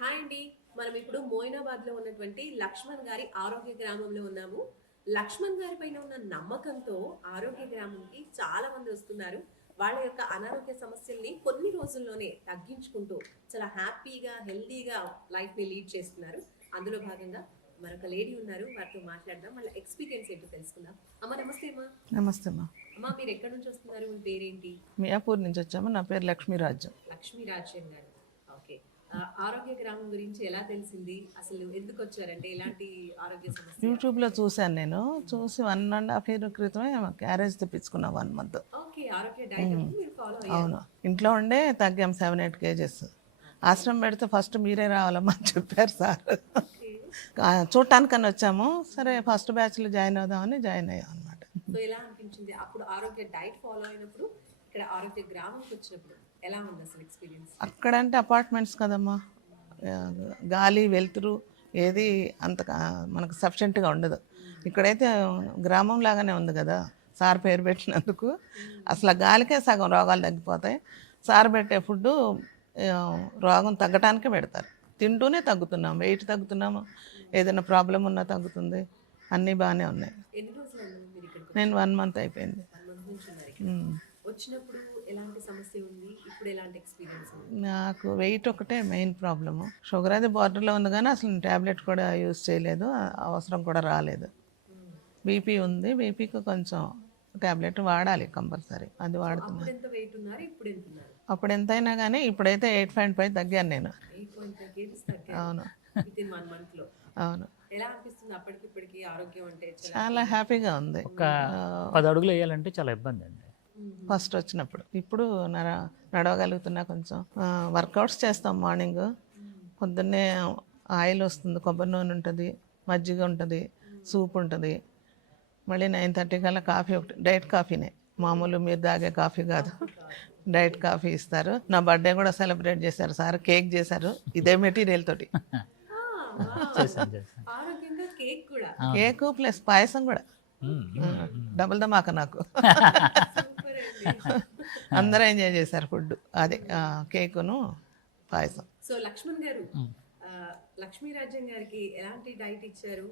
Hi అండి. మనం ఇప్పుడు మోయినాబాద్లో ఉన్నటువంటి లక్ష్మణ్ గారి ఆరోగ్య గ్రామంలో ఉన్నాము. లక్ష్మణ్ గారి పైన ఉన్న నమ్మకంతో ఆరోగ్య గ్రామంకి చాలా మంది వస్తున్నారు. వాళ్ళ యొక్క అనారోగ్య సమస్యల్ని కొన్ని రోజుల్లోనే తగ్గించుకుంటూ చాలా హ్యాపీగా, హెల్తీగా లైఫ్‌ని లీడ్ చేస్తున్నారు. అందులో భాగంగా మరొక లేడీ ఉన్నారు. వారితో మాట్లాడదాం. వాళ్ళ ఎక్స్‌పీరియన్స్ ఏంటో తెలుసుకుందాం. అమ్మ నమస్తే అమ్మ. నమస్తే అమ్మా. అమ్మ మీరు ఎక్కడి నుంచి వస్తున్నారు? మీ పేరేంటి? మియాపూర్ నుంచి వచ్చాము. నా పేరు లక్ష్మీరాజ్యం. లక్ష్మీ రాజశేఖర్ గారు. ఓకే. ఆరోగ్య గ్రామం గురించి ఎలా తెలిసింది? అసలు ఎందుకు వచ్చారంటే ఎలాంటి ఆరోగ్య సమస్య? యూట్యూబ్లో చూశాను నేను. చూసి 1.5 ఇయర్ క్రితమే క్యారేజ్ తెప్పించుకున్నా 1 month. ఓకే. ఆరోగ్య డైట్ మీరు ఫాలో అయ్యారు. అవును, ఇంట్లో ఉండే తగ్గాం 7-8 kgs. ఆశ్రమం పెడితే ఫస్ట్ మీరే రావాలమ్మా అని చెప్పారు సార్. ఓకే. చూడటానికని వచ్చాము. సరే ఫస్ట్ బ్యాచ్లో జాయిన్ అవుదామని జాయిన్ అయ్యాం అనమాట. సో ఎలా అనిపించింది అప్పుడు ఆరోగ్య డైట్ ఫాలో అయినప్పుడు, ఇక్కడ ఆరోగ్య గ్రామంకి వచ్చినప్పుడు ఎలా ఉంది అసలు ఎక్స్పీరియన్స్? అక్కడంటే అపార్ట్మెంట్స్ కదమ్మా, గాలి వెలుతురు ఏది అంత మనకు సఫిషియెంట్గా ఉండదు. ఇక్కడైతే గ్రామం లాగానే ఉంది కదా సార్ పేరు పెట్టినందుకు. అసలు గాలికే సగం రోగాలు తగ్గిపోతాయి. సార్ పెట్టే ఫుడ్ రోగం తగ్గటానికే పెడతారు. తింటూనే తగ్గుతున్నాం, వెయిట్ తగ్గుతున్నాము, ఏదైనా ప్రాబ్లం ఉన్నా తగ్గుతుంది, అన్నీ బాగానే ఉన్నాయి. ఎన్ని రోజులు అయింది మీరు ఇక్కడికి? నేను 1 month అయిపోయింది. 1 month నుంచి ఉన్నారు ఇక్కడ. వచ్చినప్పుడు ఎలాంటి సమస్య ఉంది? ఇప్పుడు ఎలాంటి ఎక్స్పీరియన్స్ ఉంది? నాకు వెయిట్ ఒకటే మెయిన్ ప్రాబ్లము. షుగర్ అది బార్డర్లో ఉంది కానీ అసలు ట్యాబ్లెట్ కూడా యూజ్ చేయలేదు, అవసరం కూడా రాలేదు. బీపీ ఉంది, బీపీకి కొంచెం ట్యాబ్లెట్ వాడాలి కంపల్సరీ, అది వాడుతున్నాను. అప్పుడు ఎంత వెయిట్ ఉన్నారు? ఇప్పుడు ఎంత ఉన్నారు? అప్పుడు ఎంతైనా కానీ ఇప్పుడైతే 8.5 తగ్గాను నేను. 8.5 kgs తగ్గారు. అవును వితిన్ 1 month లో. అవును, ఎలా అనిపిస్తుంది అప్పటికి ఇప్పటికి ఆరోగ్యం అంటే? చాలా హ్యాపీగా ఉంది. ఒక 10 అడుగులు వేయాలంటే చాలా ఇబ్బంది అండి ఫస్ట్ వచ్చినప్పుడు. ఇప్పుడు నడవగలుగుతున్నా. కొంచెం వర్కౌట్స్ చేస్తాం. మార్నింగ్ పొద్దున్నే ఆయిల్ వస్తుంది, కొబ్బరి నూనె ఉంటుంది, మజ్జిగ ఉంటుంది, సూప్ ఉంటుంది. మళ్ళీ 9:30 కల్లా కాఫీ ఒకటి, డైట్ కాఫీనే, మామూలు మీరు తాగే కాఫీ కాదు, డైట్ కాఫీ ఇస్తారు. నా బర్త్డే కూడా సెలబ్రేట్ చేశారు సార్, కేక్ చేశారు ఇదే మెటీరియల్ తోటి. చేశాను ఆరోగ్యంగా కేక్ కూడా. కేక్ ప్లస్ పాయసం కూడా, డబుల్ ధమాకా నాకు. సూపర్ అండి. అందరూ ఎంజాయ్ చేశారు ఫుడ్, అదే కేకును పాయసం. సో లక్ష్మణ్ గారు, లక్ష్మీ రాజ్యం గారికి ఎలాంటి డైట్ ఇచ్చారు?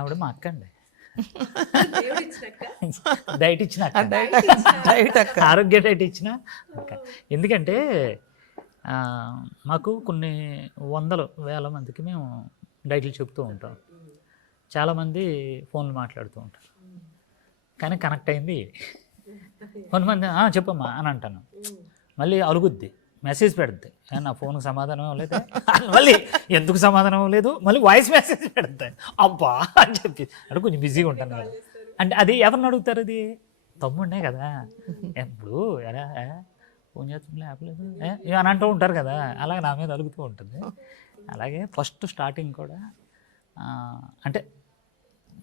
ఆవిడ మా అక్క అండి. దేవుడు ఇచ్చినాక డైట్ ఇచ్చిన అక్క. డైట్ అక్క. ఆరోగ్య డైట్ ఇచ్చిన అక్క. ఎందుకంటే మాకు కొన్ని వందల వేల మందికి మేము డైట్లు చెప్తూ ఉంటాం. చాలామంది ఫోన్లు మాట్లాడుతూ ఉంటారు, కానీ కనెక్ట్ అయింది కొంతమంది చెప్పమ్మా అని అంటాను, మళ్ళీ అలుగుద్ది, మెసేజ్ పెడుద్ది, నా ఫోన్కి సమాధానం లేదు, మళ్ళీ ఎందుకు సమాధానం లేదు, మళ్ళీ వాయిస్ మెసేజ్ పెడతాయి, అబ్బా అని చెప్పి అంటే కొంచెం బిజీగా ఉంటాను కదా. అంటే అది ఎవరిని అడుగుతారు? అది తమ్ముడే కదా. ఎప్పుడు ఎలా ఫోన్ చేస్తుంటే ఆపలేదు అని అంటూ ఉంటారు కదా, అలాగే నా మీద అలుగుతూ ఉంటుంది. అలాగే ఫస్ట్ స్టార్టింగ్ కూడా అంటే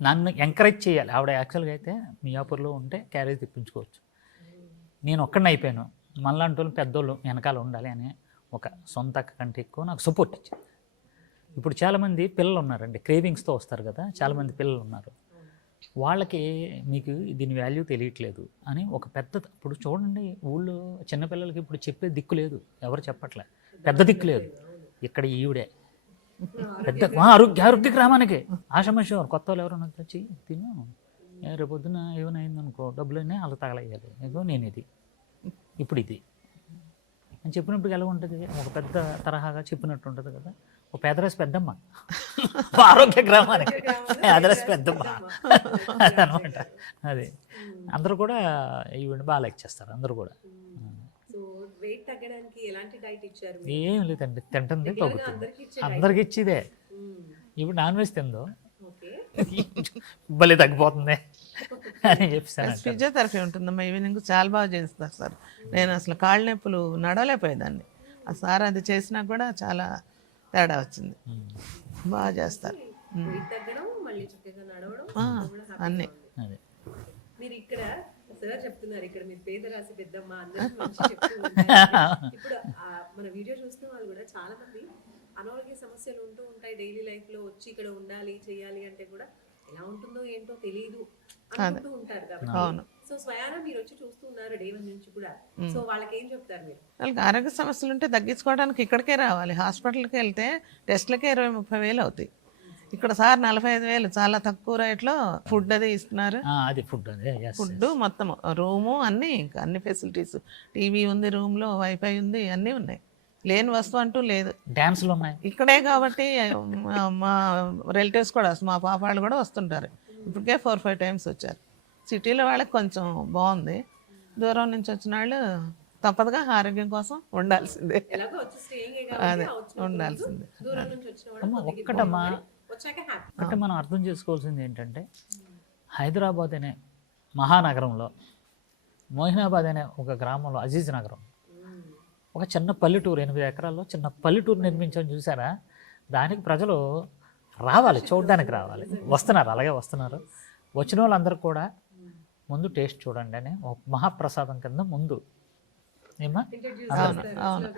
నన్ను ఎంకరేజ్ చేయాలి ఆవిడ. యాక్చువల్గా అయితే మియాపూర్లో ఉంటే క్యారేజ్ తెప్పించుకోవచ్చు, నేను ఒక్కడిని అయిపోయాను, మనలాంటి వాళ్ళు పెద్దోళ్ళు వెనకాల ఉండాలి అని ఒక సొంత అక్క కంటే ఎక్కువ నాకు సపోర్ట్ ఇచ్చింది. ఇప్పుడు చాలామంది పిల్లలు ఉన్నారండి, క్రేవింగ్స్తో వస్తారు కదా, చాలామంది పిల్లలు ఉన్నారు, వాళ్ళకి మీకు దీని వాల్యూ తెలియట్లేదు అని ఒక పెద్ద, ఇప్పుడు చూడండి ఊళ్ళో చిన్నపిల్లలకి ఇప్పుడు చెప్పే దిక్కు లేదు, ఎవరు చెప్పట్లే, పెద్ద దిక్కు లేదు. ఇక్కడ ఈవిడే పెద్ద ఆరోగ్య గ్రామానికి ఆశమశం. కొత్త వాళ్ళు ఎవరైనా వచ్చి తిను, రేపు పొద్దున ఏమైనా అయిందనుకో డబ్బులన్నీ అలా తగలయ్యాలి, ఏదో నేను ఇది ఇప్పుడు ఇది అని చెప్పినప్పుడు ఎలా ఉంటుంది, ఒక పెద్ద తరహాగా చెప్పినట్టు ఉంటుంది కదా. ఒక పేదరాశి పెద్దమ్మ ఆరోగ్య గ్రామానికి, పేదరాశి పెద్దమ్మ అదనమాట. అది అందరూ కూడా ఈవెంట్ బాగా లైక్ చేస్తారు అందరూ కూడా. వెయిట్ తగ్గడానికి ఎలాంటి డైట్ ఇచ్చారు? ఏం లేదండి, తింటుంది తగ్గుతుంది, అందరికి ఇచ్చిదే. ఇప్పుడు నాన్ వెజ్ తిందో భలే తగ్గిపోతుంది అని చెప్పాను. ఫిజియోథెరపీ ఉంటుందమ్మా, ఈవినింగ్ చాలా బాగా చేస్తారు సార్. నేను అసలు కాళ్ళ నొప్పులు నడవలేకపోయేదాన్ని, ఆ సార్ అది చేసినా కూడా చాలా తేడా వచ్చింది, బాగా చేస్తారు. అన్నీ మీరు ఇక్కడ సార్ చెప్తున్నారు, ఇక్కడ మీరు పేదరాశి పెద్దమ్మ అందరూ మంచి చెప్తూ ఉంటారు. ఇప్పుడు మన వీడియో చూస్తున్న వాళ్ళు కూడా చాలా మంది అనారోగ్య సమస్యలు ఉంటూ ఉంటాయి డైలీ లైఫ్ లో, వచ్చి ఇక్కడ ఉండాలి చేయాలి అంటే కూడా ఎలా ఉంటుందో ఏంటో తెలియదు అనుకుంటూ ఉంటారు. కాబట్టి సో స్వయానా మీరు వచ్చి చూస్తున్నారు డే 1 నుంచి కూడా, సో వాళ్ళకి ఏం చెప్తారు మీరు? వాళ్ళకి ఆరోగ్య సమస్యలు ఉంటే తగ్గించుకోవడానికి ఇక్కడికే రావాలి. హాస్పిటల్కి వెళ్తే టెస్ట్లకే 20-30 వేలు అవుతాయి. ఇక్కడ సార్ 45 వేలు చాలా తక్కువ రేట్లో ఫుడ్ అది ఇస్తున్నారు. అది ఫుడ్ అదే yes. ఫుడ్ మొత్తం రూము అన్నీ, ఇంకా అన్ని ఫెసిలిటీస్, టీవీ ఉంది రూమ్లో, వైఫై ఉంది, అన్నీ ఉన్నాయి. లేని వస్తువు అంటూ లేదు. డ్యాన్స్లు ఉన్నాయి ఇక్కడే కాబట్టి మా రిలేటివ్స్ కూడా, మా పాప వాళ్ళు కూడా వస్తుంటారు. ఇప్పటికే 4-5 టైమ్స్ వచ్చారు. సిటీలో వాళ్ళకి కొంచెం బాగుంది. దూరం నుంచి వచ్చిన వాళ్ళు తప్పదుగా ఆరోగ్యం కోసం ఉండాల్సిందే. ఎలాగో వచ్చి స్టేయింగ్ అదే ఉండాల్సిందే. దూరం నుంచి వచ్చిన వాళ్ళు అమ్మ కొద్దిగా ఒక్కటమ్మా, వచ్చాక హ్యాపీ. అంటే మనం అర్థం చేసుకోవాల్సింది ఏంటంటే హైదరాబాద్ అనే మహానగరంలో మోహినాబాద్ అనే ఒక గ్రామంలో, అజీజ్ నగరం, ఒక చిన్న పల్లెటూరు, 8 ఎకరాల్లో చిన్న పల్లెటూరు నిర్మించని చూసారా? దానికి ప్రజలు రావాలి, చూడడానికి రావాలి, వస్తున్నారు, అలాగే వస్తున్నారు. వచ్చిన వాళ్ళందరూ కూడా ముందు టేస్ట్ చూడండి అని ఒక మహాప్రసాదం కింద ముందు ఏమా అవును.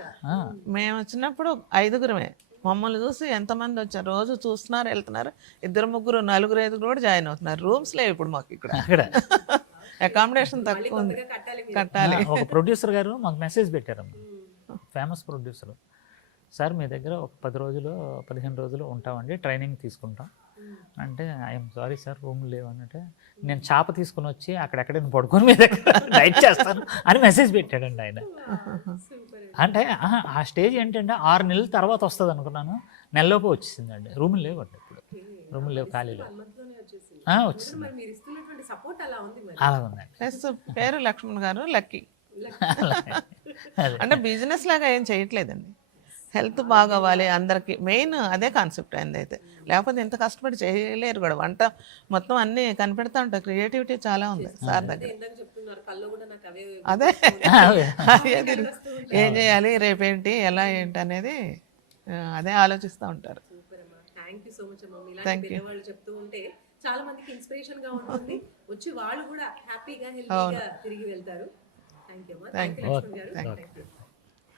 మేము వచ్చినప్పుడు 5గురమే. మమ్మల్ని చూసి ఎంతమంది వచ్చారు, రోజు చూస్తున్నారు, వెళ్తున్నారు. 2-3, 4-5 కూడా జాయిన్ అవుతున్నారు. రూమ్స్ లేవు ఇప్పుడు మాకు ఇక్కడ. అక్కడ అకామిడేషన్ తక్కువ ఉంది, కట్టాలి కట్టాలి. ఒక ప్రొడ్యూసర్ గారు మాకు మెసేజ్ పెట్టారు, ఫేమస్ ప్రొడ్యూసర్. సార్ మీ దగ్గర ఒక 10 రోజులు 15 రోజులు ఉంటామండి, ట్రైనింగ్ తీసుకుంటాం అంటే, ఐఎమ్ సారీ సార్ రూమ్ లేవు అంటే, నేను చేప తీసుకుని వచ్చి అక్కడెక్కడైనా పడుకొని మీ దగ్గర డైట్ చేస్తాను అని మెసేజ్ పెట్టాడండి ఆయన. అంటే ఆ స్టేజ్ ఏంటంటే 6 నెలల తర్వాత వస్తుంది అనుకున్నాను, నెలలోపు వచ్చేసిందండి. రూములు లేవండి ఇప్పుడు, రూములు లేవు, ఖాళీ లేవు. వచ్చింది, మరి మీరు ఇస్తున్నటువంటి సపోర్ట్ అలా ఉంది మరి. అలా ఉందండి. ప్లస్ పేరు లక్ష్మణ్ గారు లక్కీ. అదే. అంటే బిజినెస్ లాగా ఏం చేయట్లేదండి. హెల్త్ బాగోవాలి అందరికి, మెయిన్ అదే కాన్సెప్ట్ అయింది. అయితే లేకపోతే ఇంత కష్టపడి చేయలేరు కూడా. వంట మొత్తం అన్నీ కనిపెడతా ఉంటారు. క్రియేటివిటీ చాలా ఉంది సార్ దగ్గర. ఇందాక చెప్తున్నారు కళ్ళు కూడా నాకు అవే అదే ఏం చేయాలి, రేపేంటి, ఎలా ఏంటి అనేది అదే ఆలోచిస్తూ ఉంటారు. సూపర్ అమ్మా, థ్యాంక్ యూ సో మచ్ అమ్మా. ఇలాంటి పెద్దవాళ్ళు చెప్తూ ఉంటే చాలా మందికి ఇన్స్పిరేషన్ గా ఉంటుంది. వచ్చి వాళ్ళు కూడా హ్యాపీగా హెల్తీగా తిరిగి వెళ్తారు. థ్యాంక్ యూ అమ్మా. థ్యాంక్ యూ లక్ష్మణ్ గారు. Thank you.